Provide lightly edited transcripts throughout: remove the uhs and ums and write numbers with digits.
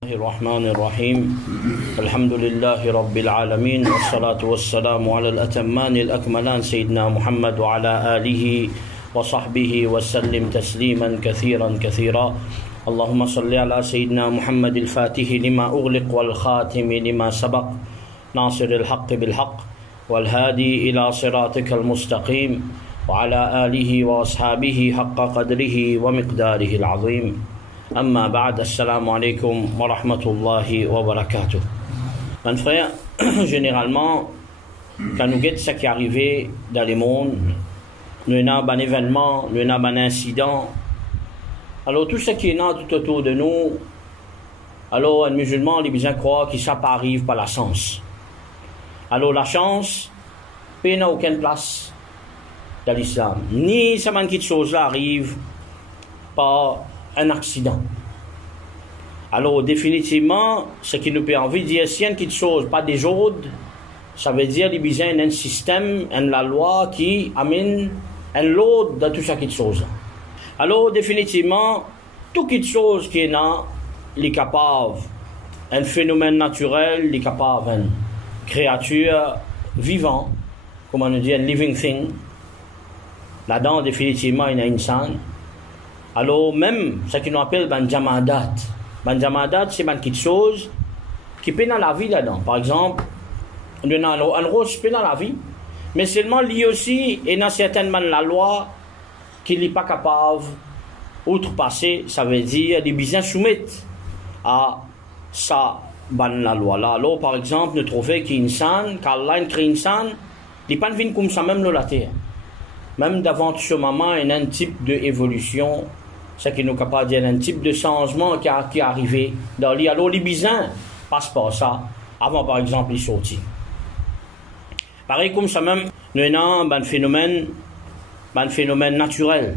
الرحمن الرحيم الحمد لله رب العالمين والصلاة والسلام على الأتمان الأكملان سيدنا محمد وعلى آله وصحبه وسلم تسليما كثيرا اللهم صل على سيدنا محمد الفاتح لما أغلق والخاتم لما سبق ناصر الحق بالحق والهادي إلى صراطك المستقيم وعلى آله وأصحابه حق قدره ومقداره العظيم أما بعد السلام عليكم ورحمة الله وبركاته. Mes frères, généralement, quand nous guettons ce qui est arrivé dans le monde, nous avons un événement, nous avons un incident, alors tout ce qui est là tout autour de nous, alors un musulman, il a besoin de croire que ça arrive par la chance. Alors la chance, il n'a aucune place dans l'islam. Ni ça quelque chose là arrive par un accident. Alors définitivement, ce qui nous peut envie de dire, si une petite chose pas des ordres, ça veut dire qu'il y a besoin d'un système, la loi qui amène un lot de tout ça petite chose. Alors définitivement, toute petite chose qui est là, il est capable, un phénomène naturel, il est capable, une créature vivante, comme on dit, un living thing. Là-dedans, définitivement, il y a une insan. Alors même ce qu'on appelle Banjamadat. Banjamadat, c'est une petite chose qui peut dans la vie là-dedans. Par exemple, on a un roche peut dans la vie, mais seulement lui aussi, et dans certainement la loi, qu'il n'est pas capable d'outrepasser, ça veut dire des besoins soumettre à ça, la loi là. Alors par exemple, nous trouvons qu'Insan, qu'Allah crée Insan, il n'est pas venu comme ça même dans la terre. Même d'avant ce moment, il y a un type d'évolution, ce qui nous est capable de dire un type de changement qui est arrivé dans l'île. Alors les bisins passent par ça, avant par exemple les sorties. Pareil comme ça même, nous avons un phénomène naturel.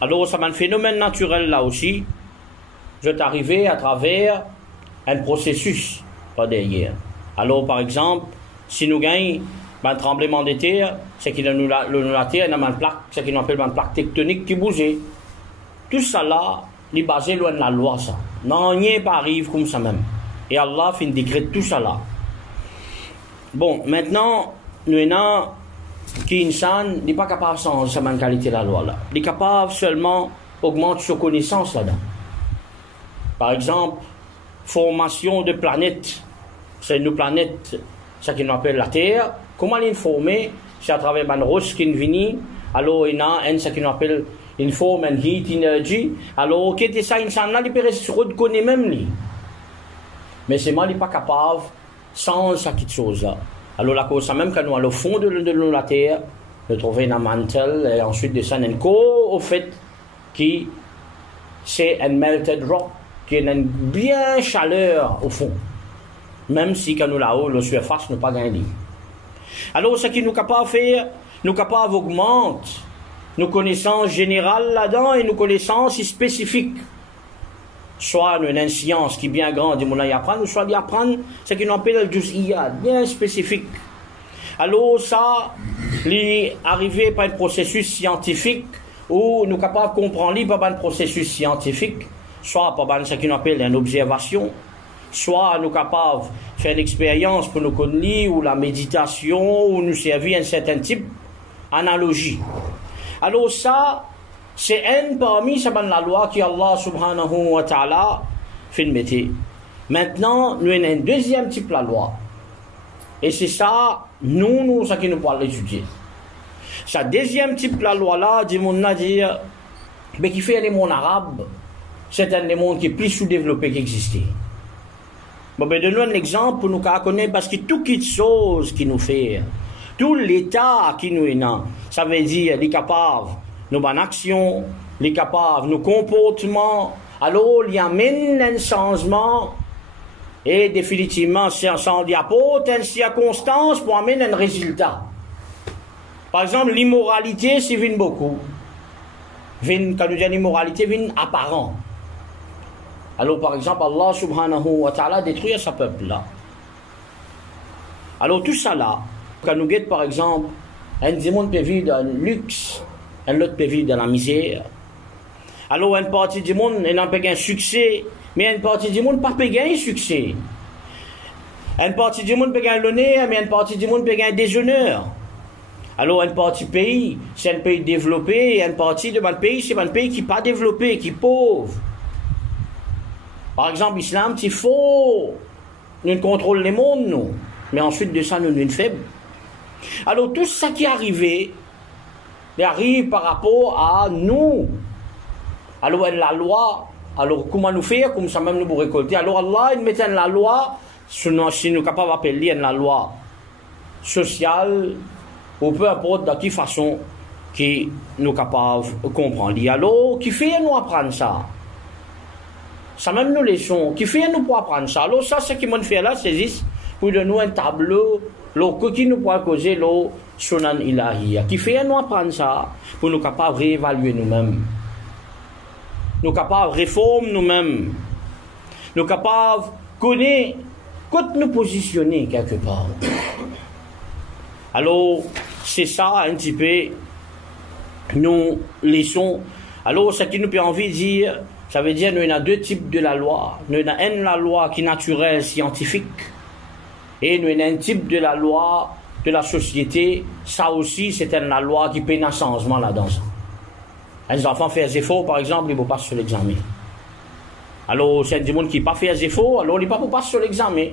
Alors ça un phénomène naturel là aussi, je suis arrivé à travers un processus pas derrière. Alors par exemple, si nous gagnons un tremblement de terre, c'est qu'il y a la terre, il y a une plaque, ce qu'on appelle une plaque tectonique qui bougeait. Tout ça là, il est basé loin de la loi ça. Non, rien pas arrive comme ça même. Et Allah fait décret tout ça là. Bon, maintenant, nous avons qu'Insan n'est pas capable de changer sa qualité de la loi là. Il est capable seulement d'augmenter sa connaissance là-dedans. Par exemple, formation de planètes. C'est une planète, ce qu'on appelle la Terre. Comment elle est formée? C'est à travers une roche qui vient. Alors, il y a ce qu'on appelle une forme, une heat energy. Alors, qu'est-ce que ça, il peut se reconnaître même lui. Mais c'est moi, il n'est pas capable sans cette chose-là. Alors, la cause, c'est même quand nous allons au fond de la terre, nous trouvons un mantle, et ensuite descendre un corps, au fait, qui c'est un melted rock, qui a une bien chaleur au fond. Même si quand nous là-haut, la surface n'est pas gagnée. Alors, ce qui nous est capable de faire, nous sommes capables d'augmenter nos connaissances générales là-dedans et nos connaissances spécifiques. Soit nous avons une science qui est bien grande, et apprendre, soit d'apprendre ce qu'on appelle le juz'iyat, bien spécifique. Alors, ça, est arrivé par un processus scientifique où nous sommes capables de comprendre par un processus scientifique, soit par ce qu'on appelle une observation, soit nous sommes capables de faire l'expérience pour nous connaître, ou la méditation, ou nous servir un certain type d'analogie. Alors ça, c'est un parmi la loi qui Allah subhanahu wa ta'ala fait le métier. Maintenant, nous avons un deuxième type de la loi. Et c'est ça, nous, ce qui nous parle d'étudier. Ce deuxième type de la loi là, dit mon dire, mais qui fait les mondes arabes, c'est un des mondes qui est plus sous-développé qu'existait. Bon, ben, donne-nous un exemple pour nous connaître, parce que toute chose qui nous fait, tout l'état qui nous est là, ça veut dire, il est capable, nos bonnes actions, il est capable, nos comportements, alors il y a même un changement, et définitivement, il y a pas une circonstance pour amener un résultat. Par exemple, l'immoralité, c'est vient beaucoup. Quand nous disons l'immoralité, vient apparent. Alors, par exemple, Allah subhanahu wa ta'ala détruit ce peuple-là. Alors, tout ça là, quand nous guettons, par exemple, un monde peut vivre dans le luxe, un autre peut vivre dans la misère. Alors, une partie du monde, il n'a pas un succès, mais une partie du monde pas peut gagner succès. Une partie du monde peut gagner l'honneur, mais une partie du monde peut gagner déshonneur. Alors, une partie pays, c'est un pays développé, et une partie de mon pays, c'est un pays qui n'est pas développé, qui est pauvre. Par exemple, l'islam, il faut, nous contrôlons les mondes, nous. Mais ensuite de ça, nous sommes faibles. Alors, tout ça qui est arrivé, il arrive par rapport à nous. Alors, la loi, alors comment nous faire, comme ça même nous pour récolter. Alors, Allah, il met la loi, si nous sommes capables d'appeler la loi sociale, ou peu importe de quelle façon qui nous capables de comprendre. Alors, qui fait nous apprendre ça? Ça même nous leçons. Qui fait nous pour apprendre ça? Alors, ça, ce qui m'a fait là, c'est juste pour de nous un tableau, qui nous pourra causer le sunan ilahi. Qui fait nous apprendre ça pour nous capables de réévaluer nous-mêmes. Nous capables de réformer nous-mêmes. Nous capables de connaître, quand nous positionner quelque part. Alors, c'est ça un petit peu, nous laissons. Alors, ce qui nous peut envie de dire, ça veut dire qu'il y a deux types de la loi. Il y a une la loi qui est naturelle, scientifique, et il y a un type de la loi de la société. Ça aussi, c'est une loi qui peine un changement là-dedans. Les enfants font des efforts, par exemple, ils ne vont pas sur l'examen. Alors, c'est du monde qui n'a pas fait des efforts, alors il ne peut pas passer sur l'examen.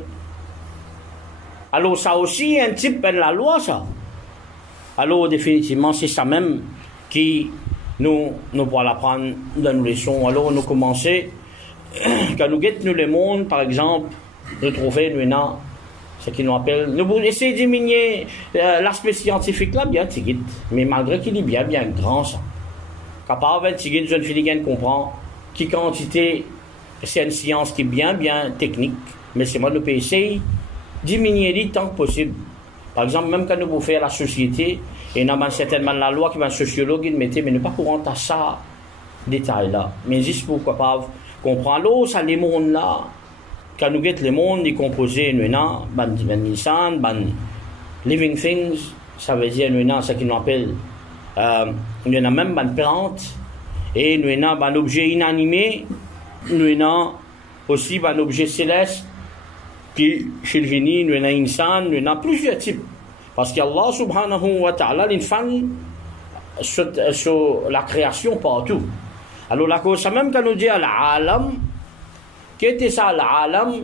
Alors, ça aussi, un type de la loi, ça. Alors, définitivement, c'est ça même qui nous pourrons l'apprendre dans nos leçons. Alors, nous commençons, quand nous guettons le monde, par exemple, nous trouvons, ce qu'ils nous appellent, nous essayons de diminuer l'aspect scientifique là, bien, mais malgré qu'il est bien grand, ça. Capable, une jeune fille qui comprend, qui quantité, c'est une science qui est bien technique, mais c'est moi, nous pouvons essayer diminuer le tant que possible. Par exemple, même quand nous pouvons faire la société, et nous avons certainement la loi qui va un sociologue, mais nous ne pas courant à ça, détail-là. Mais juste pour capable comprendre, alors, ça, les mondes là, quand nous guettons les mondes, ils composent, nous avons, Nissan, living things, ça veut dire, nous avons ce qu'ils nous appellent, nous avons même une plante, et nous avons un objet inanimé, nous avons aussi un objet céleste, puis chez le génie, nous avons insan, nous avons plusieurs types. Parce qu'Allah subhanahu wa ta'ala, il fait sur la création partout. Alors la cause, même quand nous dit al-alam, qu'est-ce ça al-alam?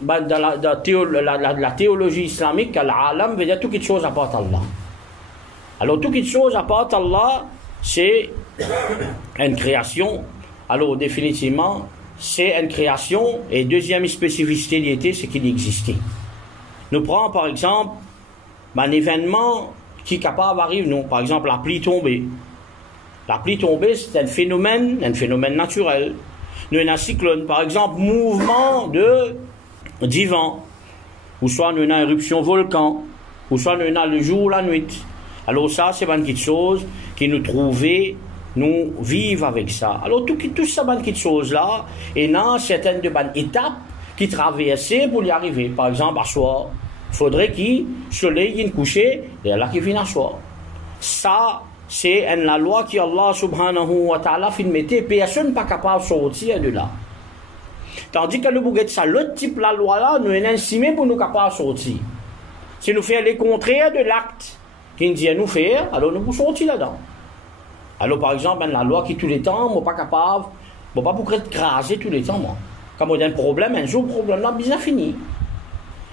Dans la théologie islamique, al-alam veut dire toute chose à part Allah. Alors toute chose à part Allah, c'est une création. Alors définitivement, c'est une création, et deuxième spécificité, c'est qu'il existait. Nous prenons par exemple un événement qui est capable d'arriver, nous, par exemple la pluie tombée. La pluie tombée, c'est un phénomène naturel. Nous avons un cyclone, par exemple, mouvement du vent, ou soit nous avons une éruption volcan, ou soit nous avons le jour ou la nuit. Alors ça, c'est une petite chose qui nous trouvait, nous vivons avec ça. Alors tout ça, une petite chose là, et dans certaines de bonnes étapes qui traversaient pour y arriver. Par exemple, à soir, il faudrait que le soleil vienne coucher, et là qui vient à soir. Ça, c'est la loi que Allah subhanahu wa ta'ala fait mettre, personne n'est pas capable de sortir de là. Tandis que le bouquet ça, l'autre type la loi là, nous est estimé pour nous capables de sortir. Si nous faisons les contraires de l'acte qu'il dit à nous faire, alors nous pouvons sortir là-dedans. Alors par exemple, la loi qui tous les temps, moi pas capable, moi pas pour être crasé tous les temps, moi. Quand on a un problème, un jour le problème là, bien fini.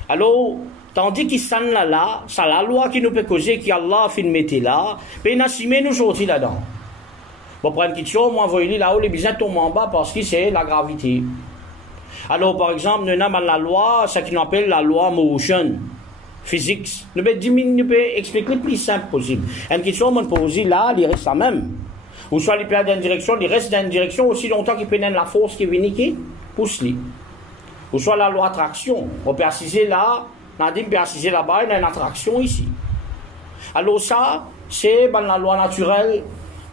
Alors, tandis qu'il s'en là, c'est la loi qui nous peut causer, qui Allah fait mettre là, puis nous sortir là-dedans. On prend une petite chose, moi envoyer là-haut, les bisins tombent en bas parce que c'est la gravité. Alors par exemple, nous avons la loi, ce qu'on appelle la loi motion. Physique, nous pouvons expliquer le plus simple possible. Une question, on pose là, il reste la même. Ou soit il peut dans une direction, il reste dans une direction aussi longtemps qu'il peut donner la force qui vient qui pousse-lui. Ou soit la loi attraction, on peut assiser là, Nadim peut assiser là-bas, il y a une attraction ici. Alors ça, c'est la loi naturelle,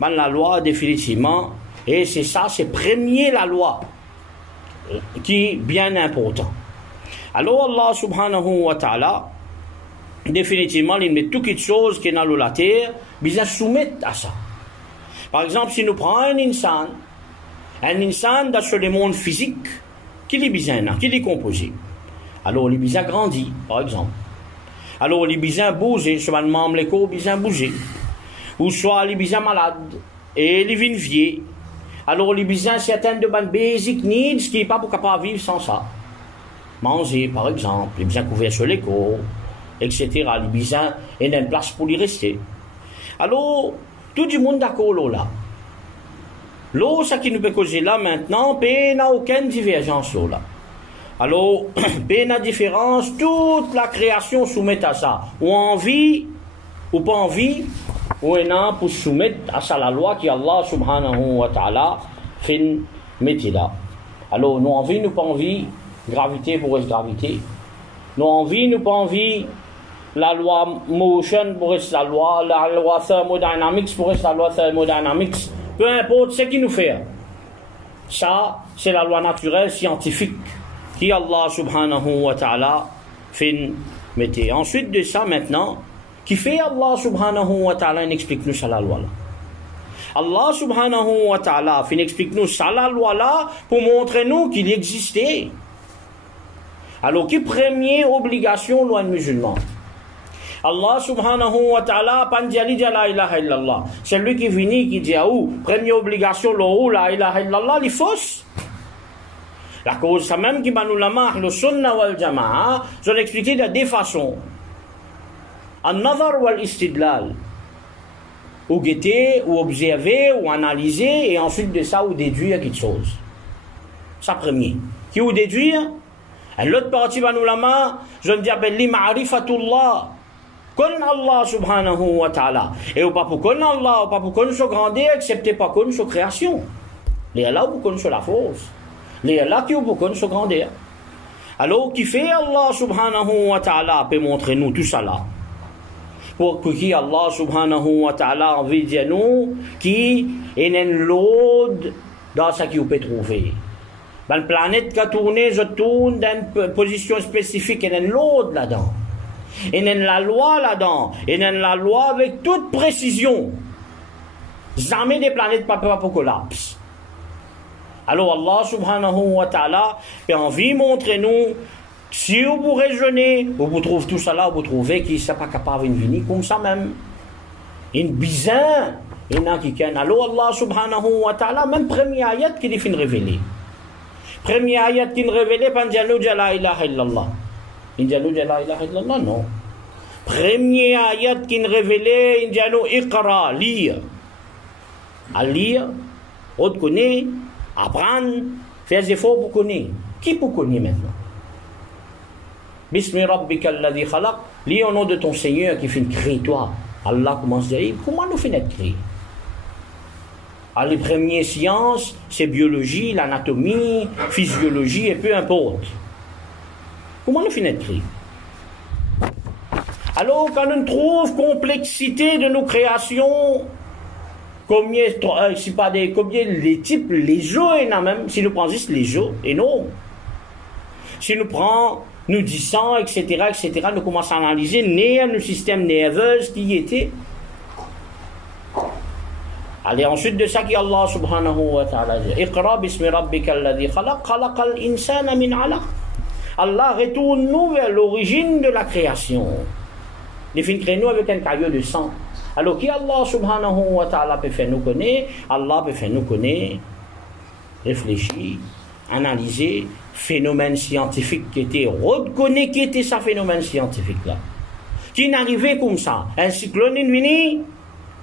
la loi définitivement, et c'est ça, c'est premier la loi, qui est bien important. Alors Allah subhanahu wa ta'ala, définitivement, il met toutes les choses qui sont dans la terre, bien soumettre à ça. Par exemple, si nous prenons un insan dans le monde physique, Qui les bizins, qui les composés. Alors, les bizins grandit, par exemple. Alors, les bizins bougent, soit le membre, les bizins bougent. Ou soit les bizins malades, et les vignes vieux. Alors, les bizins certaines de bonnes basic needs, qui n'est pas pour capable vivre sans ça. Manger, par exemple, les bizins couverts sur l'écho, etc. Les bizins, il y a une place pour y rester. Alors, tout le monde d'accord là. L'eau, ça qui nous peut causer là maintenant, il n'y a aucune divergence là. Alors, il y a différence, toute la création soumet à ça. Ou envie, ou pas envie, ou il y a pour soumettre à ça la loi qui Allah subhanahu wa ta'ala fait mettre là. Alors, nous envie, nous pas envie, gravité pour rester gravité. Nous envie, nous pas envie, la loi motion pour rester la loi thermodynamics pour rester la loi thermodynamics. Peu importe ce qu'il nous fait. Ça, c'est la loi naturelle scientifique qui Allah subhanahu wa ta'ala fait mettre. Ensuite de ça, maintenant, qui fait Allah subhanahu wa ta'ala explique-nous ça la loi là. Allah subhanahu wa ta'ala explique-nous ça la loi là pour montrer nous qu'il existait. Alors, qui première obligation loi musulmane? Allah subhanahu wa ta'ala panjali la ilaha illallah. C'est lui qui vient qui dit première obligation la ilaha illallah les fausses. La cause ça même qui nous la le sunna wal jama'a, je l'ai expliqué de deux façons. An-nazar wal istidlal. Ou guetter, ou observer, ou analyser, et ensuite de ça, ou déduire quelque chose. Ça premier. Qui ou déduire? Et l'autre partie nous la je ne dis pas li ma'rifatullah. Kon Allah subhanahu wa ta'ala. Et ou pas pour kon Allah, ou pas pour kon so grandeur, excepté pas kon so création. Les là pour kon so la force. Les là qui ou pour kon so grandeur. Alors, qui fait Allah subhanahu wa ta'ala peut montrer nous tout ça là. Pour que Allah subhanahu wa ta'ala a envie de dire nous, qui est une l'aude dans ce qu'il peut trouver. Dans la planète qui a tourné, je tourne dans une position spécifique, il y a une l'aude là-dedans. Il y a la loi là-dedans. Il y a la loi avec toute précision. Jamais des planètes pas pour collapse. Alors Allah subhanahu wa ta'ala a envie de montrer nous, si vous raisonnez, vous trouvez tout ça là, vous trouvez qu'il n'est pas capable de venir comme ça même. Une bizarre, il y en a qui ken. Alors Allah subhanahu wa ta'ala, même premier ayat qui est révélé. Premier ayat qui est révélé, pas de la ilaha illallah. Il dit la ilaha illallah, non. Premier ayat qui est révélé, il dit iqra, lire. À lire, on connaît, apprendre, faire des efforts pour connaître. Qui pour connaître maintenant? Bismi rabbika alladhi khalaq, lis au nom de ton Seigneur qui fait créer toi. Allah commence à dire, comment nous fait créer? Les premières sciences, c'est biologie, l'anatomie, physiologie et peu importe. Comment nous fait créer? Alors, quand on trouve complexité de nos créations, combien les types, les jeux, même, si nous prenons juste les jeux, énorme. Si nous prenons, nous disons, etc., nous commençons à analyser le système nerveux qui était. Allez, ensuite de ça, qui Allah subhanahu wa ta'ala dit, Iqra bismi rabbika alladhi khalaq, khalaqal insana min alaq. Allah retourne-nous vers l'origine de la création. Il fait créer nous avec un caillou de sang. Alors, qui Allah subhanahu wa ta'ala peut faire nous connaître? Allah peut faire nous connaître, réfléchir, analyser, phénomène scientifique qui était reconnu, qui était ce phénomène scientifique là. Qui n'arrivait comme ça. Un cyclone est venu.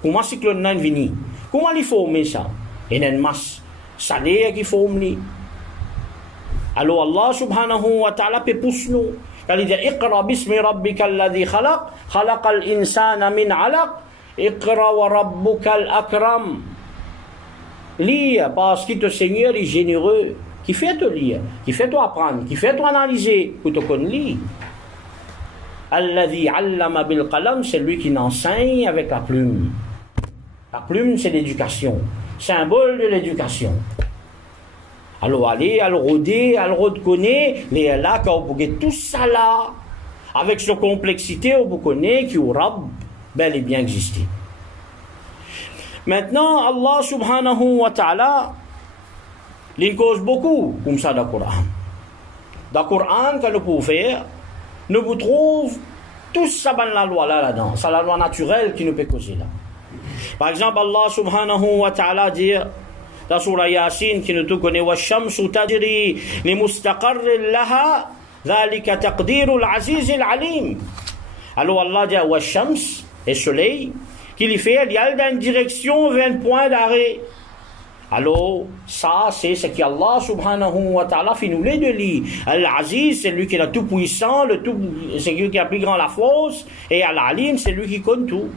Comment un cyclone est venu? Comment il forme ça? Il y a une masse salée qui forme. Alors Allah subhanahu wa ta'ala peut pousser nous. Il dit Iqra bismi rabbika alladhi khalaq, khalaqal insana min alaq, Iqra wa rabbukal akram. Lire parce que ton Seigneur est généreux. Qui fait te lire, qui fait toi apprendre, qui fait toi analyser, pour te connaître. Alladhi allama bil qalam, c'est lui qui enseigne avec la plume. La plume, c'est l'éducation, symbole de l'éducation. Alors allez, alors rôder, alors reconnaître, les là, quand vous pouvez tout ça là, avec sa complexité, vous connaissez qui aura bel et bien existé. Maintenant, Allah subhanahu wa ta'ala, il cause beaucoup comme ça dans le Coran. dans le Coran que nous pouvons faire, nous vous trouvons tout ça dans la loi là-dedans. C'est la loi naturelle qui nous peut causer là. Par exemple, Allah subhanahu wa ta'ala dit dans Surah Yasin qui nous tout connaît وَالشَّمْسُ تَجْرِي لِمُسْتَقَرٍّ لَهَا ذَلِكَ تَقْدِيرُ الْعَزِيزِ الْعَلِيمِ. Alors Allah dit وَالشَّمْسُ et soleil qui lui fait il y a une direction vers un point d'arrêt. Alors ça c'est ce qu'Allah subhanahu wa ta'ala fait nous les de lui. Al-Aziz c'est lui qui est le tout puissant, c'est lui qui a plus grand la force, et Al-Alim c'est lui qui connaît tout.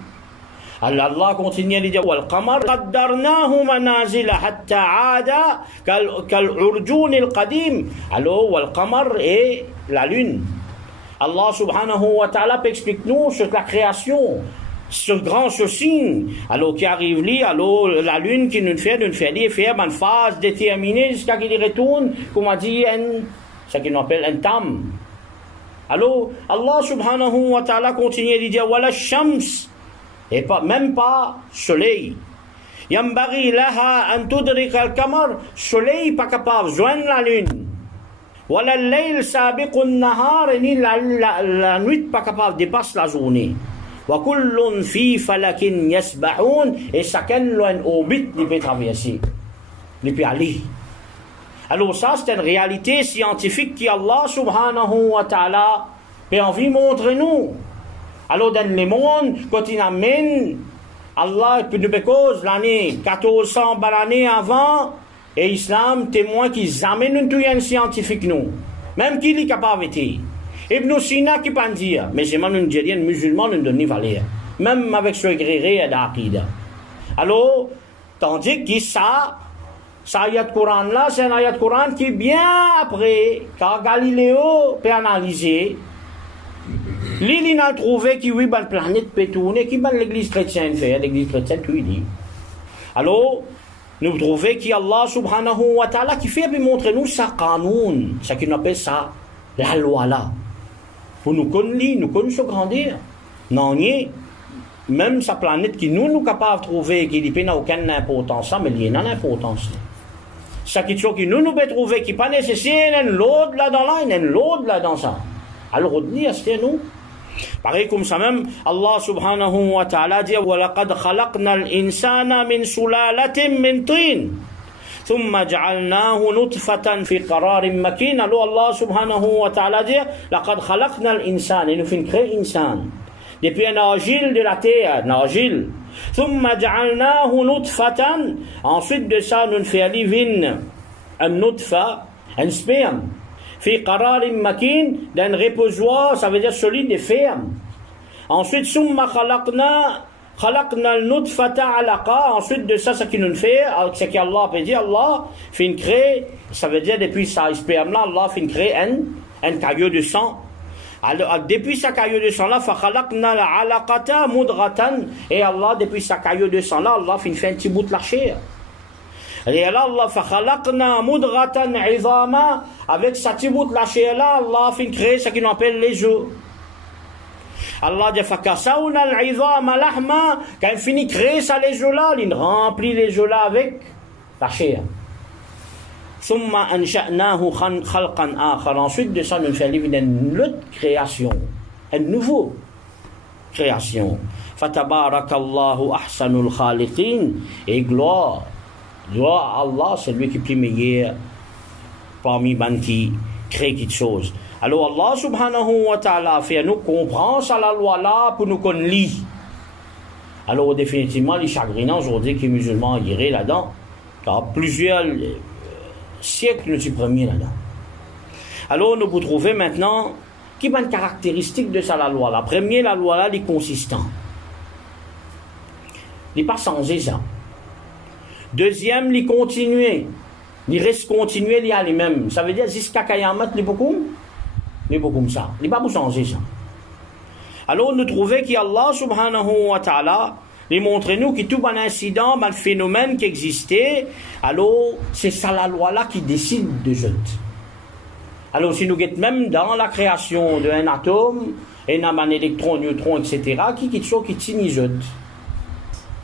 Allah continue à dire وَالْقَمَرْ قَدَّرْنَاهُ مَنَازِلَ حَتَّى عَادَ كَالْعُرْجُونِ الْقَدِيمِ. Alors وَالْقَمَرْ et la lune. Allah subhanahu wa ta'ala explique nous sur la création, ce grand signe, alors qui arrive là, alors la lune qui nous fait une phase déterminée jusqu'à qu'il retourne, comme on dit, ce qu'on appelle un tam. Alors Allah subhanahu wa ta'ala continue à dire wala shams et pas même pas soleil. Yambari laha an tudrika al-qamar, soleil pas capable de joindre la lune. Wala al-layl sabiqu an-nahar, ni la nuit pas capable de dépasser la journée. Wa kullun fi falakin yasbahun, et chacun a une orbite qui peut traverser, qui peut aller. Alors ça c'est une réalité scientifique qui Allah subhanahu wa ta'ala peut envie montrer nous. Alors dans le monde, quand il amène, Allah peut nous cause l'année 1400 l'année avant, et l'islam témoin qu'ils amènent une tout scientifique nous, même qu'il est capable d'être. Ibn Sina qui peut dire, mais c'est même une Nigérienne musulman ne donne valeur, même avec ce gré d'Aqida. Alors, tandis que ça ayat Coran là, c'est un ayat Coran qui bien après, car Galiléo peut analyser, il a trouvé que oui, la planète peut tourner, qui va l'église chrétienne faire, l'église chrétienne tout il dit. Alors, nous trouvons qu'Allah subhanahu wa ta'ala qui fait montrer nous sa qanoun, ce qu'on appelle ça, la loi là. Pour nous connaître grandir. Non, même sa planète qui nous capables de trouver, qui n'a aucune importance, mais il y a une importance. Ça qui nous peut trouver, qui n'est pas nécessaire, il y a l'autre là-dedans là, il y a l'autre là-dedans ça. Alors, on dit, c'est nous. Pareil comme ça même, Allah subhanahu wa ta'ala dit وَلَقَدْ خَلَقْنَا الْإِنسَانَ مِنْ سُلَالَةٍ مِنْ طِينٍ ثُمَّ جَعَلْنَاهُ نُطْفَةً فِي قَرَارٍ مَكِينٍ. Alors Allah subhanahu wa ta'ala dit لَقَدْ خَلَقْنَا الْإِنسَانَ, et nous fin créer insan depuis un argile de la terre, un argile. ثُمَّ جَعَلْنَاهُ نُطْفَةً, ensuite de ça nous fait vivre un nutfa, un sperme, fi qararin makin, d'un reposoir, ça veut dire solide et ferme. Ensuite, summa khalaqna al-nutfata alaqa, ensuite de ça, ce qui nous fait, ce qu'Allah peut dire, Allah fait créer, ça veut dire depuis sa sperme là, Allah fait créer un caillou de sang. Alors, depuis sa caillou de sang là, fa khalaqna al-alaqata mudratan, et Allah, depuis sa caillou de sang là, Allah fait un petit bout de la chair. Et là, Allah fakhalaqna mudratan izama, avec sa tibout la chair là, Allah fait créer ce qu'on appelle les os. Allah dit fakasawna al-izama lahma, quand il finit créer ça les os là, il remplit les os là avec la chair. Thumma ansha'nahu khalqan akhar, ensuite de ça nous fait vivre une autre création, une nouvelle création. Fatabarakallahu ahsanul khaliqin, et gloire à Allah, c'est lui qui est plus meilleur parmi les qui crée quelque chose. Alors Allah subhanahu wa ta'ala fait nous comprendre ça la loi là pour nous connaître. Alors définitivement les chagrinants aujourd'hui qui sont musulmans irés là-dedans, car plusieurs siècles nous sommes premiers là-dedans. Alors nous vous trouvez maintenant qui est une caractéristique de ça la loi là. Premier, la loi là est consistant. Il n'est pas changé ça. Deuxième, il continue. Il reste continué, il y a les mêmes. Ça veut dire jusqu'à Kayamat, il est beaucoup ça. Il n'est pas pour changer ça. Alors nous trouvons qu'Allah subhanahu wa ta'ala il montre nous que tout un incident, un phénomène qui existait, alors c'est ça la loi là qui décide de jeter. Alors si nous guettons même dans la création d'un atome, et un électron, neutron, etc., qui tient jette.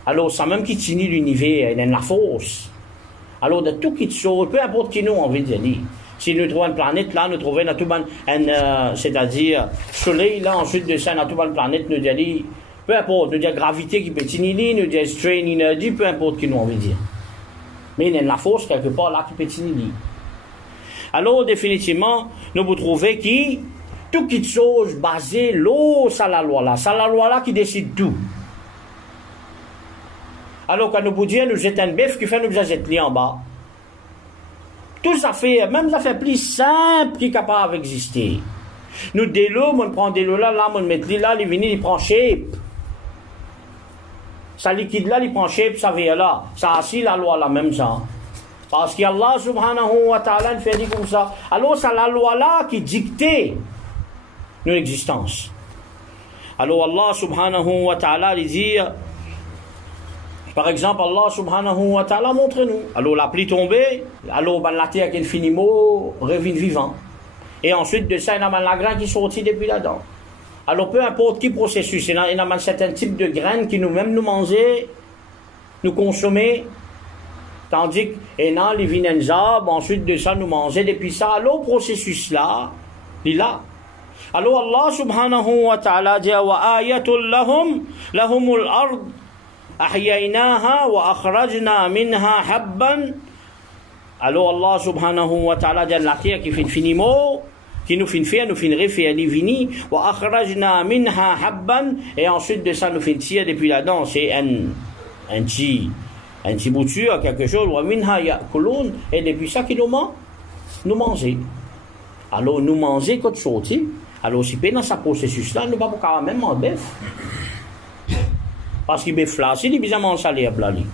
Alors ça même qui tient l'univers, il y a la force. Alors de tout qui chose, peu importe qui nous envie de dire, Si nous trouvons une planète là, nous trouvons c'est-à-dire soleil là, ensuite de ça, nous trouvons une planète, nous disons, peu importe, nous disons gravité qui peut tenir, nous disons strain energy, peu importe qui nous envie dire. Mais il y a la force quelque part là qui peut tenir. Alors définitivement, nous vous trouvez qui tout quelque chose basé l'eau, c'est la loi là qui décide tout. Alors quand nous vous disons, nous jetons un bœuf qui fait nous jeter en bas. Tout ça fait, même ça fait plus simple qui est capable d'exister. Nous, de l'eau, on prend de l'eau là, on met là, il vient, il prend shape. Ça liquide là, il prend shape, ça vient là. Ça assis la loi là, même ça. Parce qu'Allah subhanahu wa ta'ala fait dire comme ça. Alors, c'est la loi là qui dicte notre existence. Alors, Allah subhanahu wa ta'ala dit, par exemple, Allah subhanahu wa ta'ala montre-nous. Alors la pluie tombée, alors la terre qui est finiment revient vivant. Et ensuite de ça, il y a la graine qui sortit depuis là-dedans. Alors peu importe qui processus, il y a un certain type de graines qui nous-mêmes nous manger, nous consommer, tandis qu'il y a les vinenzab, ensuite de ça nous manger, depuis ça, alors le processus là, il est là. Alors Allah subhanahu wa ta'ala dit wa ayatul lahumul ard أحييناها وأخرجنا منها حبا. Alors Allah subhanahu wa ta'ala dit la terre qui fait finiment, qui nous fait faire, nous fait refaire les vini, وأخرجنا منها حبا, et ensuite de ça nous fait tirer depuis là-dedans, c'est un petit bouture, quelque chose, ومنها يأكلون, et depuis ça qui nous manger. Alors nous manger quelque chose, alors si dans ce processus là, nous ne pouvons pas même en bœuf. Parce qu'il est flasé, il est bizarrement salé à blali.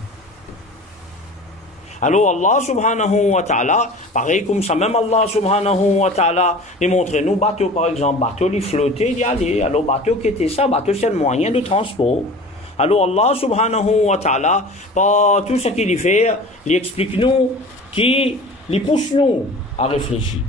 Alors Allah subhanahu wa ta'ala, pareil comme ça, même Allah subhanahu wa ta'ala, il montre nous bateau par exemple, bateau il flottait, il y allait. Alors bateau qui était ça, bateau c'est le moyen de transport. Alors Allah subhanahu wa ta'ala, par tout ce qu'il fait, il explique nous, qui pousse nous à réfléchir.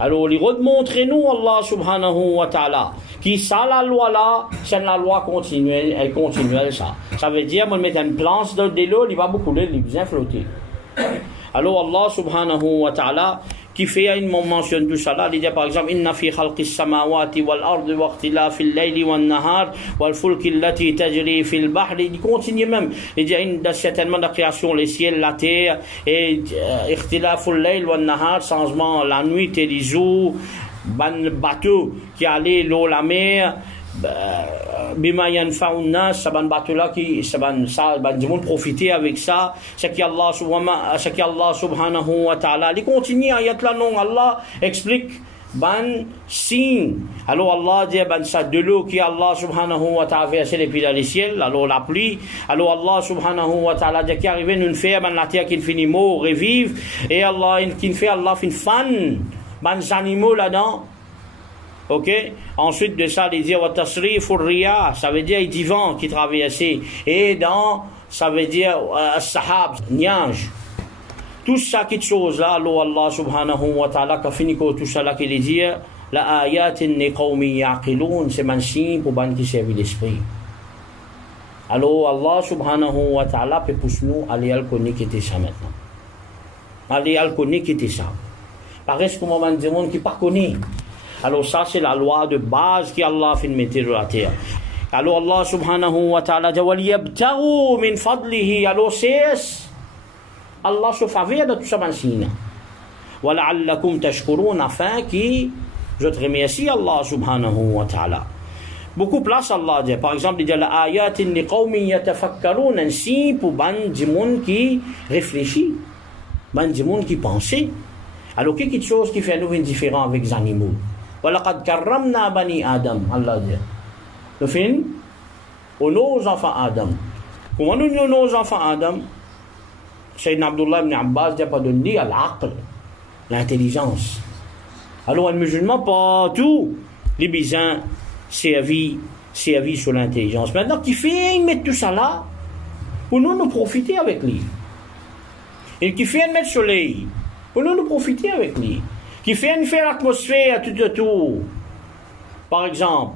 Alors il remontre nous Allah subhanahu wa ta'ala. Qui ça la loi là, c'est la loi continuelle, elle continuelle ça. Ça veut dire, on met une planche de l'eau, il va beaucoup couler, il va flotter. Alors Allah subhanahu wa ta'ala, qui fait une mention de ça là, il dit par exemple, inna fi khalqis samawati wal ardi wa ikhtilafil layli wan nahar wal fulki allati tajri fil bahri, il continue même, il dit certainement la création, les ciels, la terre, et ikhtilaful layl wan nahar, changement la nuit et les jours, ban bateau qui allait l'eau la mer bima yanfa'un nas, ça ban bateau là qui ça ban du monde profiter avec ça, c'est qu'Allah subhanahu wa ta'ala il continue ayat là non, Allah explique ban signe. Alors Allah dit ban ça de l'eau qui Allah subhanahu wa ta'ala versé depuis dans les ciels, alors la pluie, alors Allah subhanahu wa ta'ala dit qui arrive nous faire ban la terre qui finit mort revive, et Allah qui fait Allah fin fan ban animaux là-dedans. Ok? Ensuite de ça, il dit wa tasrifur riyah, ça veut dire il dit vent qui traverse, et dans ça veut dire sahab, nuage. Tout ça qui chose là, Allah subhanahu wa ta'ala qui finit tout ça là qu'il dit la ayatin liqawmin ya'qilun, c'est un signe pour ban qui servent l'esprit. Alors Allah subhanahu wa ta'ala peut pousser nous aller à connaître qui était ça maintenant. Aller à connaître qui était ça. Parce que moment des gens qui ne connaissent pas. Alors ça c'est la loi de base qui Allah fait mettre sur la terre. Alors Allah subhanahu wa ta'ala dit وَلْيَبْتَغُوا مِنْ فَضْلِهِ. Alors c'est Allah se faveur de tout ça maintenant. وَلَعَلَّكُمْ تَشْكُرُونَ, afin que je te remercie Allah subhanahu wa ta'ala. Beaucoup place Allah dit. Par exemple il dit la ayatin liqawmin yatafakkarun, ainsi pour ban du monde qui réfléchit, ban du monde qui pense. Alors quelque chose qui fait nous différent avec les animaux. وَلَقَدْ كَرَّمْنَا بَنِي Adam, Allah dit. Nous faisons nos enfants Adam. Comment nous nos enfants Adam? Sayyidina Abdullah ibn Abbas dit pas donné à l'aql, l'intelligence. Alors un musulman partout, les bisins servis sur l'intelligence. Maintenant qui fait mettre tout ça là, pour nous profiter avec lui. Et qui fait mettre soleil, pour nous profiter avec lui. Qui fait l'atmosphère tout autour. Par exemple.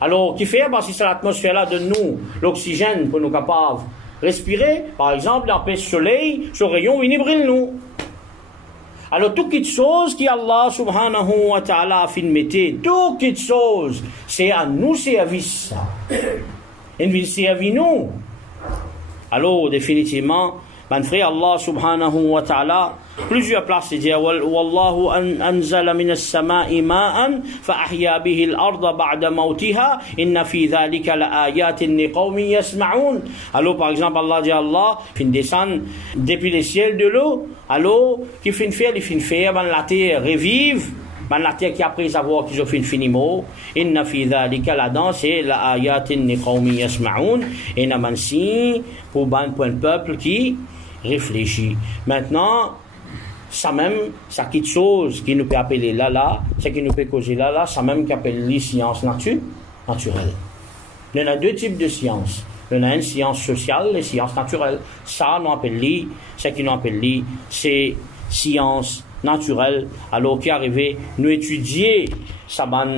Alors, qui fait, parce que c'est l'atmosphère là de nous, l'oxygène pour nous capables de respirer. Par exemple, dans le soleil, ce rayon, il brille nous. Alors, toute chose qui Allah subhanahu wa ta'ala a filmé, toute chose, c'est à nous service. Il nous servir nous. Alors, définitivement, mon frère, Allah subhanahu wa ta'ala, plusieurs places, il dit, Wallahu anzala min as-sama'i ma'an, fa ahya bihi al-arda ba'da mawtiha, inna fi dhalika la ayatin liqawmin yasma'un. Alors, par exemple, Allah dit, Allah, fin descend depuis les ciels de l'eau, alors, qui fin faire, la terre revive, la terre qui après savoir qu'ils ont fait finiment, inna fi dhalika là-dedans, c'est la ayatin liqawmin yasma'un, et n'a man signe pour ban point de peuple qui réfléchit. Maintenant, ça même, ça quelque chose qui nous peut appeler là, ce qui nous peut causer là, ça même qui appelle les sciences naturelles. Il y en a deux types de sciences. Il y en a une science sociale, les sciences naturelles. Ça, nous appelle ce qui nous appelle c'est sciences naturelles. Alors, qui arrive, nous étudier ça ban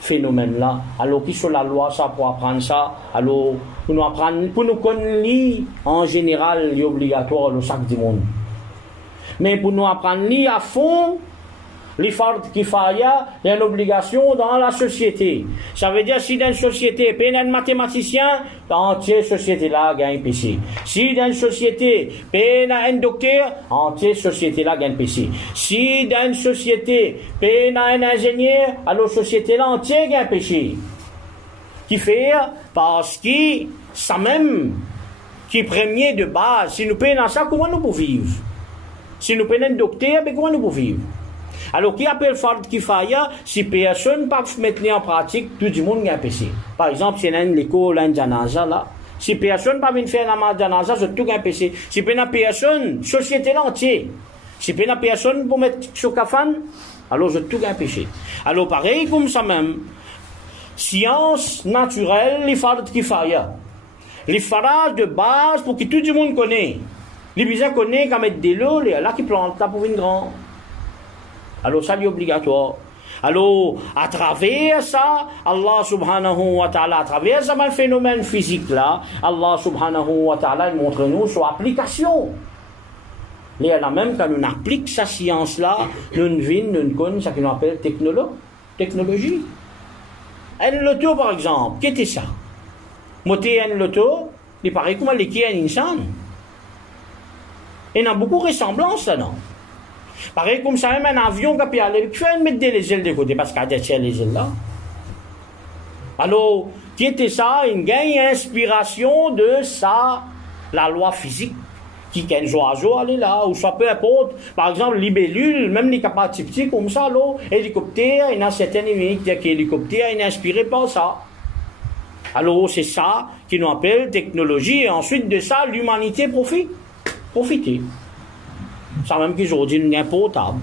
phénomène-là. Alors, qui sur la loi, ça, pour apprendre ça. Alors, pour nous apprendre, pour nous connaître, en général, il est obligatoire le sac du monde. Mais pour nous apprendre à fond, les fards qui faillent, il y a une obligation dans la société. Ça veut dire, si dans une société, il y a un mathématicien, l'entière société-là gagne PC. Si dans une société, il y a un docteur, l'entière société-là gagne PC. Si dans une société, il y a un ingénieur, alors la société-là entière gagne PC. Qui fait, parce que ça même, qui est premier de base, si nous payons ça, comment nous pouvons vivre? Si nous payons un docteur, comment nous pouvons vivre? Alors, qui appelle Fard Kifaya, si personne ne peut mettre en pratique, tout le monde a un PC. Par exemple, si y a une école, un janaza, là, si personne ne peut venir faire la janaza, c'est tout un PC. Si personne, société entière, si personne pour mettre sur kafan, alors c'est tout un PC. Alors, pareil comme ça même, science naturelle, les Fard Kifaya. Les farages de base pour que tout le monde connaisse. Les bizarres connaissent qu'à mettre de l'eau, là qui plantent là pour une grande. Alors ça, c'est obligatoire. Alors, à travers ça, Allah subhanahu wa ta'ala, à travers ça, le phénomène physique là, Allah subhanahu wa ta'ala montre nous son application. Et là même, quand on applique sa science là, nous connaissons ce qu'on appelle technologie. Un loto, par exemple, qu'est-ce que c'est ça? Monter un loto, il paraît comme l'équipe un insan. Il y a beaucoup de ressemblances là, non? Pareil comme ça, même un avion qui peut aller, tu vas mettre les ailes de côté parce qu'il y a des ailes là. Alors, qui était ça? Une gagne inspiration de ça, la loi physique. Qui qu'un oiseau aller là, ou soit peu importe, par exemple, libellule, même les capacités comme ça, hélicoptère, il y a certaines unités qui hélicoptère, il est inspiré par ça. Alors, c'est ça qui nous appelle technologie, et ensuite de ça, l'humanité profiter. Ça même qu'aujourd'hui, nous portable.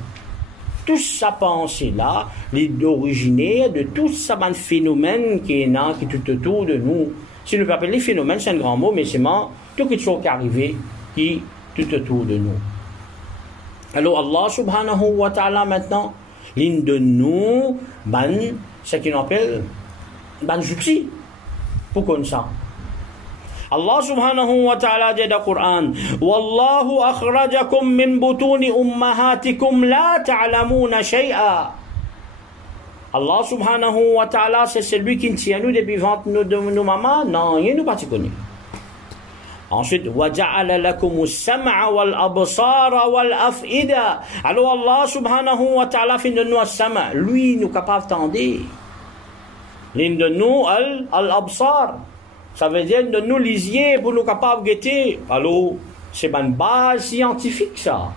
Tout ça pensée-là, les originaire de tout ça, un phénomène qui est là, qui est tout autour de nous. Si nous appelons les phénomènes, c'est un grand mot, mais c'est tout quelque chose qui est arrivé, qui est tout autour de nous. Alors, Allah subhanahu wa ta'ala, maintenant, l'une de nous, ce qu'on appelle, outils, pour qu'on ça. Allah subhanahu wa ta'ala dit dans le Coran, Wallahu akhrajakum min butuni ummahatikum la ta'lamuna shay'a. Allah subhanahu wa ta'ala, c'est celui qui tient nous depuis ventre de nos mamans, non, il nous pas connu. Ensuite, wa ja'ala lakum as-sam'a wal absara wal af'ida. Alors Allah subhanahu wa ta'ala fait de nous as-sam'a, lui nous capable d'entendre. L'une de nous al-absar. Ça veut dire de nous lisier pour nous capables de guetter. Alors, c'est une base scientifique, ça.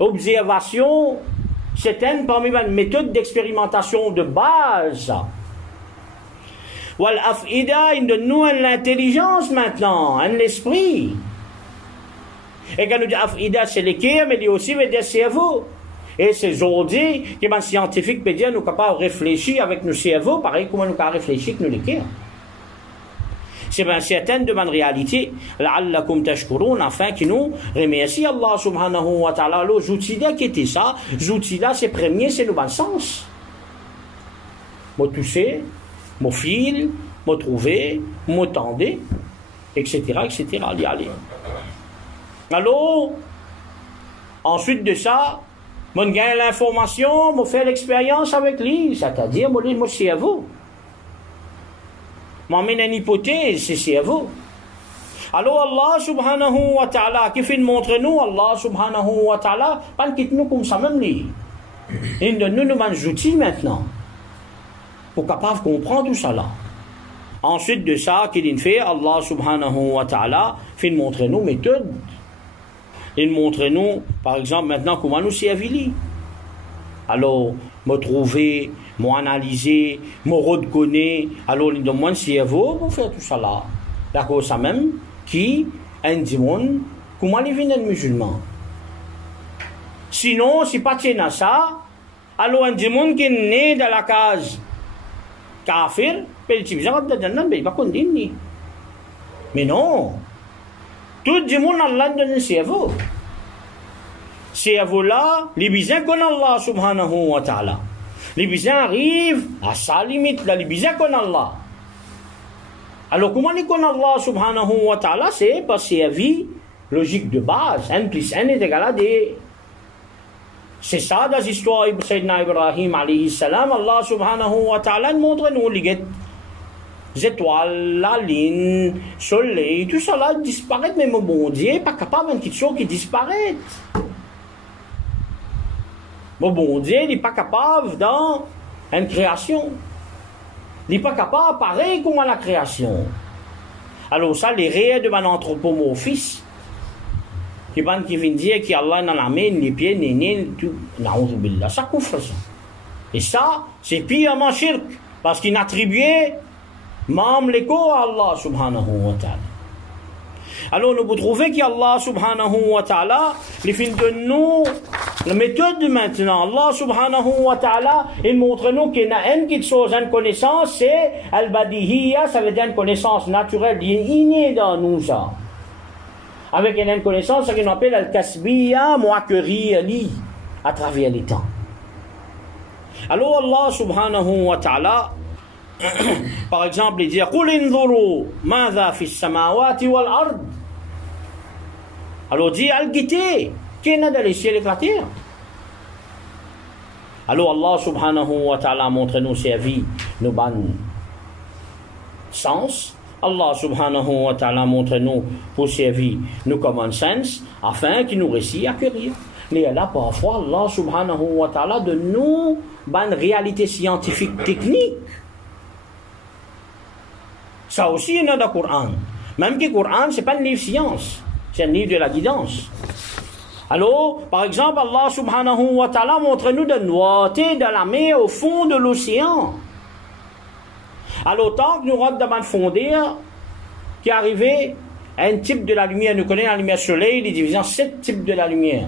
Observation, c'est une parmi les méthodes d'expérimentation de base, ça. Wal afida, de nous l'intelligence maintenant, l'esprit. Et quand nous disons afida, c'est le cœur, mais il y a aussi le cerveau. Et c'est aujourd'hui que les scientifiques peuvent dire nous sommes capables de réfléchir avec nos cerveaux, pareil comme nous sommes capables de réfléchir avec nos cœurs. C'est bien certaine de ma réalité, la'allakum tashkurun, afin que nous remercions Allah subhanahu wa ta'ala. Les outils-là qui étaient ça, les outils-là, c'est premier, c'est le bon sens. Moi toucher, moi fil, moi trouver, moi tendre, etc., etc., aller. Alors, ensuite de ça, Mon gagne l'information, mon fait l'expérience avec lui, c'est-à-dire, moi, c'est à vous. M'amène une hypothèse, c'est à vous. Alors Allah subhanahu wa ta'ala, qui fait montrer nous, Allah subhanahu wa ta'ala, pas quitte nous comme ça même lui. Il donne nous des outils maintenant, pour capable comprendre tout ça là. Ensuite de ça, qu'il fait, Allah subhanahu wa ta'ala, fait montrer nous méthode. Il montre nous, par exemple, maintenant, comment nous servir. Alors, me trouver, m'analyser, me reconnaître. Alors, il demande si vous pour faire tout ça là. D'accord, ça même, qui, un démon, comment les vient musulman. Sinon, si pas tient à ça, alors un démon qui est né dans la case kafir, il ne va pas condamner. Mais non. Tout le monde Allah donne un cerveau. Cerveau là, les bisins connaissent Allah subhanahu wa ta'ala. Les bisins arrivent à sa limite, là, les bisins connaissent Allah. Alors comment ils connaissent Allah subhanahu wa ta'ala? C'est parce que c'est la vie logique de base. 1 plus 1 est égal à 2. C'est ça dans l'histoire de Sayyidina Ibrahim alayhi salam. Allah subhanahu wa ta'ala montre nous les étoiles, la lune, le soleil, tout ça là disparaît, mais mon bon Dieu, pas capable de quelque chose qui disparaît. Mon bon Dieu, il n'est pas capable dans une création. Il n'est pas capable pareil comme à la création. Alors ça, les réels de mon anthropomorphisme, qui viennent dire qu'Allah dans la main, les pieds, les nez, tout, ça couvre ça. Et ça, c'est purement shirk, parce qu'il attribuait même l'écho à Allah subhanahu wa ta'ala. Alors nous pouvons trouver qu'Allah subhanahu wa ta'ala, il fait de nous la méthode de maintenant. Allah subhanahu wa ta'ala, il montre nous qu'il y a une chose, une connaissance, c'est al-badihiyya, ça veut dire une connaissance naturelle, il est inné dans nous ça. Avec une connaissance, ce qu'on appelle al-kasbiyya, mu'akri li, à travers les temps. Alors Allah subhanahu wa ta'ala, par exemple, il dit قُلْ انظُرُوا مَاذَا فِي السَّمَاوَاتِ وَالْأَرْضِ. Alors dit al-guité, qu'est-ce qu'il y a dans les ciels et la terre? Alors Allah subhanahu wa ta'ala montre nous servir nos bonnes sens. Allah subhanahu wa ta'ala montre nous pour servir nos common sense afin qu'il nous réussisse à acquérir. Mais là, parfois, Allah subhanahu wa ta'ala de nous bonnes réalités scientifiques techniques. Ça aussi, il y a dans le Coran. Même que le Coran, ce n'est pas un livre science, c'est un livre de la guidance. Alors, par exemple, Allah subhanahu wa ta'ala montre-nous de noter dans la mer au fond de l'océan. Alors, tant que nous rentrons dans le fond d'air, qui est arrivé un type de la lumière, nous connaissons la lumière soleil, il est divisé en 7 types de la lumière.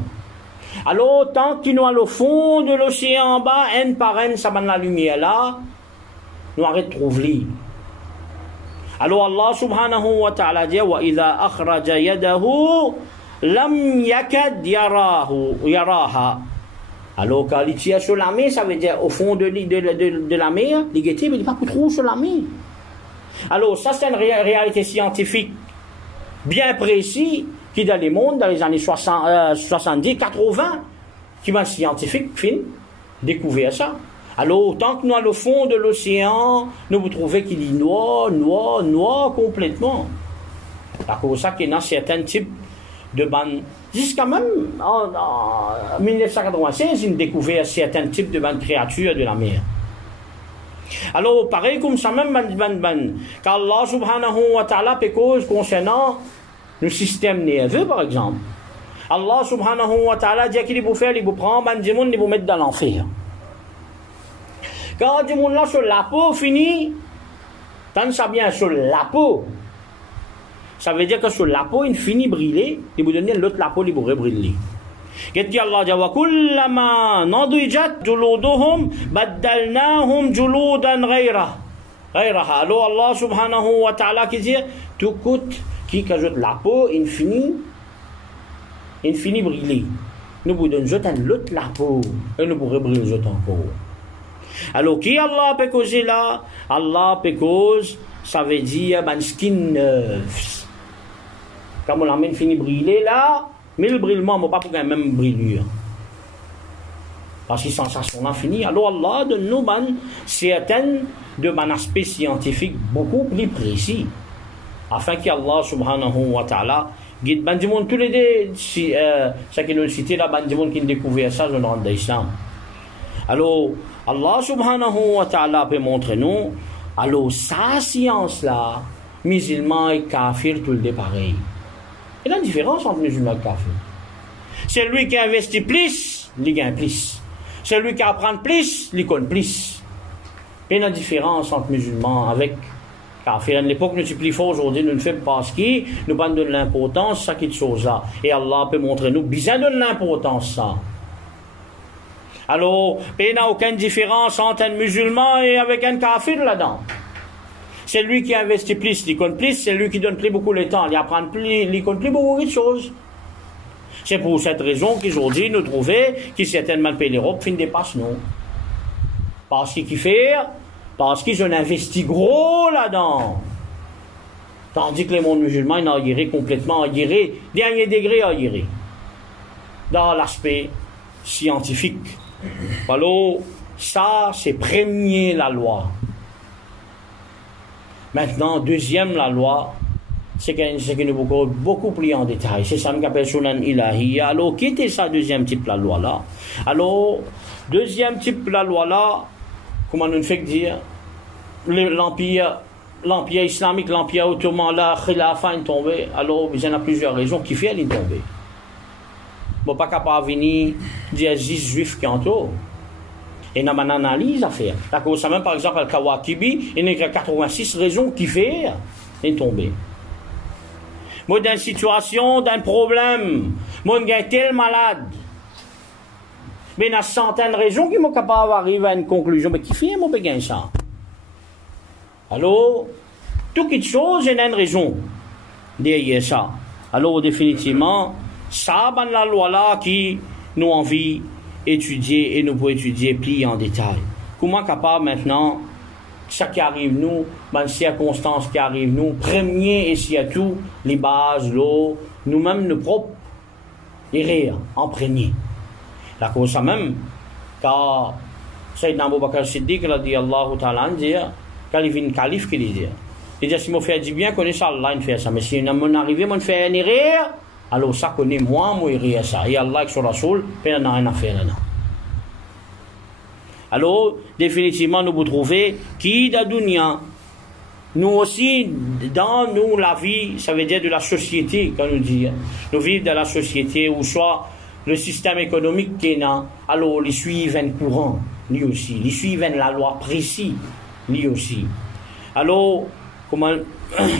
Alors, tant que nous allons au fond de l'océan en bas, un par un, ça va la lumière là, nous arrêtons de trouver. Alors Allah subhanahu wa ta'ala dit وَإِذَا أَخْرَجَ يَدَهُ لَمْ يَكَدْ يَرَاهَا. Alors quand il tire sur la mer, ça veut dire au fond de la mer, les guettés, mais il n'est pas trop sur la mer. Alors ça c'est une réalité scientifique bien précise qui dans les mondes, dans les années 70, 80, qui va scientifique fin découvrir ça. Alors, tant que nous, à le fond de l'océan, nous vous trouvez qu'il est noir complètement. C'est pour ça qu'il y a certains types de bandes. Jusqu'à même en 1996, ils ont découvert certains types de bandes créatures de la mer. Alors, pareil comme ça même, car Allah subhanahu wa ta'ala peut cause concernant le système nerveux, par exemple. Allah subhanahu wa ta'ala dit qu'il vous faire, il vous prend, il vous mettre dans l'enfer. Quand du monde là sur la peau fini, tant ça bien sur la peau, ça veut dire que sur la peau il finit brûler, il vous donne l'autre la peau il vous rebrûler. Qu'est-ce que Allah dit wa kullama nadijat juluduhum baddalnahum juludan ghayraha. Alors Allah subhanahu wa ta'ala qui dit tout coûte qui ajoute la peau il finit brûler. Nous vous donnons l'autre la peau et nous vous rebrûler l'autre encore. Alors, qui Allah peut causer là? Allah peut cause, ça veut dire, ben, skin neuf. Quand on l'amène fini brûler là, mais le brûlement, on ne pas pour même brûlure. Parce que sensation là fini. Alors Allah donne-nous certaines de mon aspect scientifique beaucoup plus précis. Afin qu'Allah subhanahu wa ta'ala guide ben du monde tous les deux, ça qui nous cité là, ben du monde qui a découvert ça dans le rang d'Islam. Alors Allah subhanahu wa ta'ala peut montrer nous, alors sa science là, musulman et kafir tout le deux pareil. Il y a une différence entre musulman et kafir. C'est lui qui investit plus, il gagne plus. Celui qui apprend plus, il connaît plus. Il y a une différence entre musulmans avec kafir. À l'époque, nous sommes plus forts aujourd'hui, nous ne faisons pas ce qui, nous ne donnons l'importance à cette chose-là. Et Allah peut montrer nous, bien de l'importance ça. Alors, il n'y a aucune différence entre un musulman et avec un kafir là-dedans. C'est lui qui investit plus, il connaît plus, c'est lui qui donne plus beaucoup de temps, il apprend plus, il connaît plus beaucoup de choses. C'est pour cette raison qu'aujourd'hui, nous trouvons que certainement le pays d'Europe fin dépasse nous. Parce qu'ils font, parce qu'ils ont investi gros là-dedans. Tandis que le monde musulman, il a iré complètement, dernier degré a iré. Dans l'aspect scientifique. Alors, ça, c'est premier la loi. Maintenant, deuxième la loi, c'est que nous beaucoup plus en détail. C'est ça qu'on appelle Sunan Ilahiyya. Alors, qui était ça, deuxième type la loi là? Alors, deuxième type la loi là, comment nous fait dire? L'empire islamique, l'empire ottoman là, Khilafa est tombé. Alors, il y en a plusieurs raisons qui fait qu'il est tombé. Bon, pas capable de venir dire 10 juifs qui entourent. Et il y a une analyse à faire. D'accord, ça même par exemple, Al-Kawakibi, il y a 86 raisons qui fait qu'il est tombé. Moi, dans une situation, d'un problème, moi, je suis tel malade. Mais il y a centaines de raisons qui sont capables d'arriver à une conclusion. Mais qui fait, moi, je ça? Alors, toute chose, il y a une raison derrière ça. Alors, définitivement, ça, c'est la loi là qui nous envie d'étudier et nous pouvons étudier plus en détail. Comment capable maintenant, ça qui arrive nous, les circonstances qui arrivent nous, premier et surtout, les bases, l'eau, nous-mêmes, nos propres, les rires, en premier. La cause ça même, car Sayyidina Abu Bakr Siddiq, il a dit Allahu Ta'ala, quand il vient calife, qu'il dit, il dit, si je fais du bien, connais ça, Allah, il fait ça, mais si on arrive, on fait un rire, alors ça connaît moi rire ça, et Allah, avec son Rasoul, il n'a rien à faire là-dedans. Alors, définitivement, nous vous trouvez qui dans dunya, nous aussi, dans nous, la vie, ça veut dire de la société, quand nous dit, nous vivons dans la société où soit le système économique qui est là, alors ils suivent un courant, lui aussi, ils suivent la loi précise, lui aussi. Alors, comment,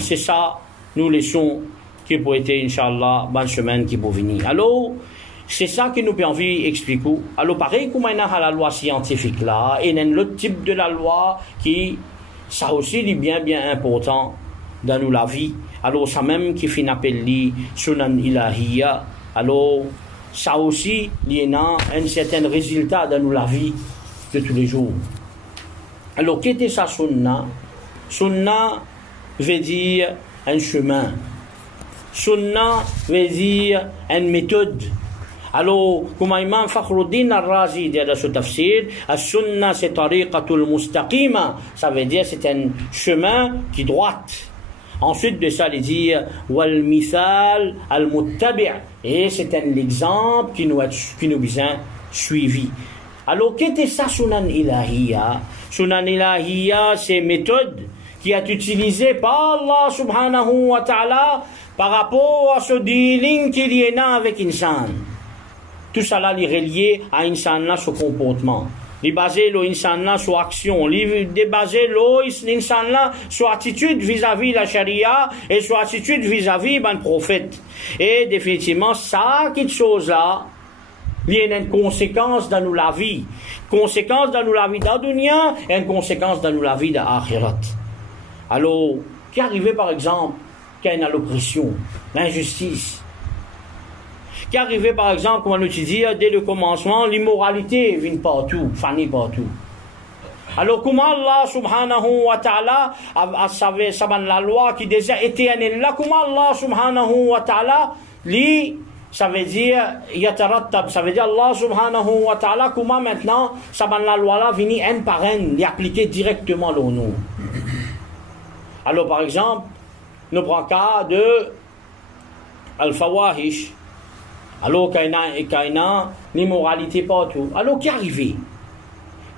c'est ça, nous laissons qui peut être, Inch'Allah, bonne semaine qui peut venir. Alors, c'est ça qui nous permet d'expliquer. Alors, pareil, comme on a la loi scientifique là, et il y a l'autre type de la loi qui, ça aussi, est bien, bien important dans nous la vie. Alors, ça même qui finit appelé Sunan Ilahiyya. Alors, ça aussi, il y a un certain résultat dans nous la vie de tous les jours. Alors, qu'est-ce que ça, Sunna? Sunna veut dire un chemin. Sunna veut dire une méthode. Alors, comme Imam Fakhruddin al-Razi dit dans ce tafsir, As-Sunna c'est tariqatul mustaqima, ça veut dire c'est un chemin qui est droite. Ensuite de ça, il dit wal mithal al-muttabi', et c'est un exemple qui nous besoin suivi. Alors, qu'est-ce que ça, Sunan Ilahiyya? Sunan Ilahiyya, c'est une méthode qui est utilisée par Allah subhanahu wa ta'ala par rapport à ce dealing qu'il y a avec l'insan. Tout ça là, il est relié à l'insan là, son comportement. Il est basé l'insan là, sur action. Il est basé l'insan là, sur attitude vis-à-vis la charia et sur attitude vis-à-vis le prophète. Et définitivement, ça, quelque chose là, il y a une conséquence dans nous la vie. Conséquence dans nous la vie dans dunya et une conséquence dans nous la vie d'akhirat. Alors, qui arrivait par exemple, qu'il y a l'oppression, l'injustice. Qui arrivait par exemple, comme on nous dit, dès le commencement, l'immoralité vient partout, fanny partout. Alors, comment Allah subhanahu wa ta'ala a savé la loi qui déjà était là, comment Allah subhanahu wa ta'ala lui ça veut dire yatarattab, ça veut dire Allah subhanahu wa ta'ala, comment maintenant, ça va la loi là, venir un par un, l'appliquer directement dans nous. Alors par exemple, nous prenons le cas de Al-Fawahish. Alors qu'il y a l'immoralité partout. Alors qui est arrivé?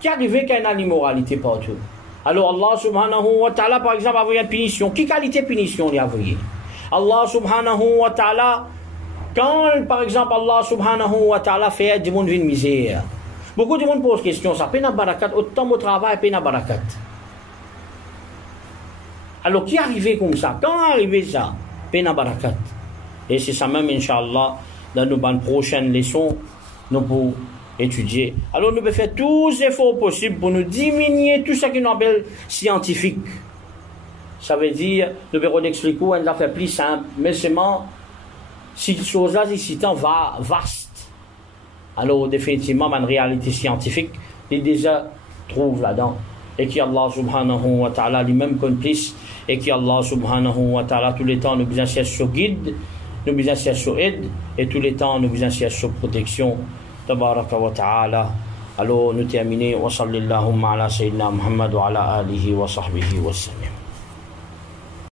Qui est arrivé qu'il y a l'immoralité partout? Alors Allah subhanahu wa ta'ala par exemple a envoyé une punition. Qui qualité de punition il a envoyé? Allah subhanahu wa ta'ala, quand par exemple Allah subhanahu wa ta'ala fait du monde une misère, beaucoup de monde pose question, ça peine à barakat, autant de travail peine à barakat. Alors qui est arrivé comme ça? Quand est arrivé ça? Peine à barakat. Et c'est ça même, Inch'Allah, dans nos prochaines leçons, nous pouvons étudier. Alors nous devons faire tous les efforts possibles pour nous diminuer tout ce qui nous appelle scientifique. Ça veut dire, nous devons expliquer, on l'a fait plus simple, mais seulement, cette chose-là, c'est un vaste. Alors, définitivement, une réalité scientifique, il déjà trouve là-dedans. Et qui Allah subhanahu wa ta'ala lui-même complice, et qui Allah subhanahu wa ta'ala tout le temps nous besoin sur guide, nous besoin sur aide, et tout le temps nous besoin sur protection. Tabaraka wa ta'ala. Alors, nous terminons. Wa sallallahu ala sayyidina Muhammad wa ala alihi wa sahbihi wa sallam.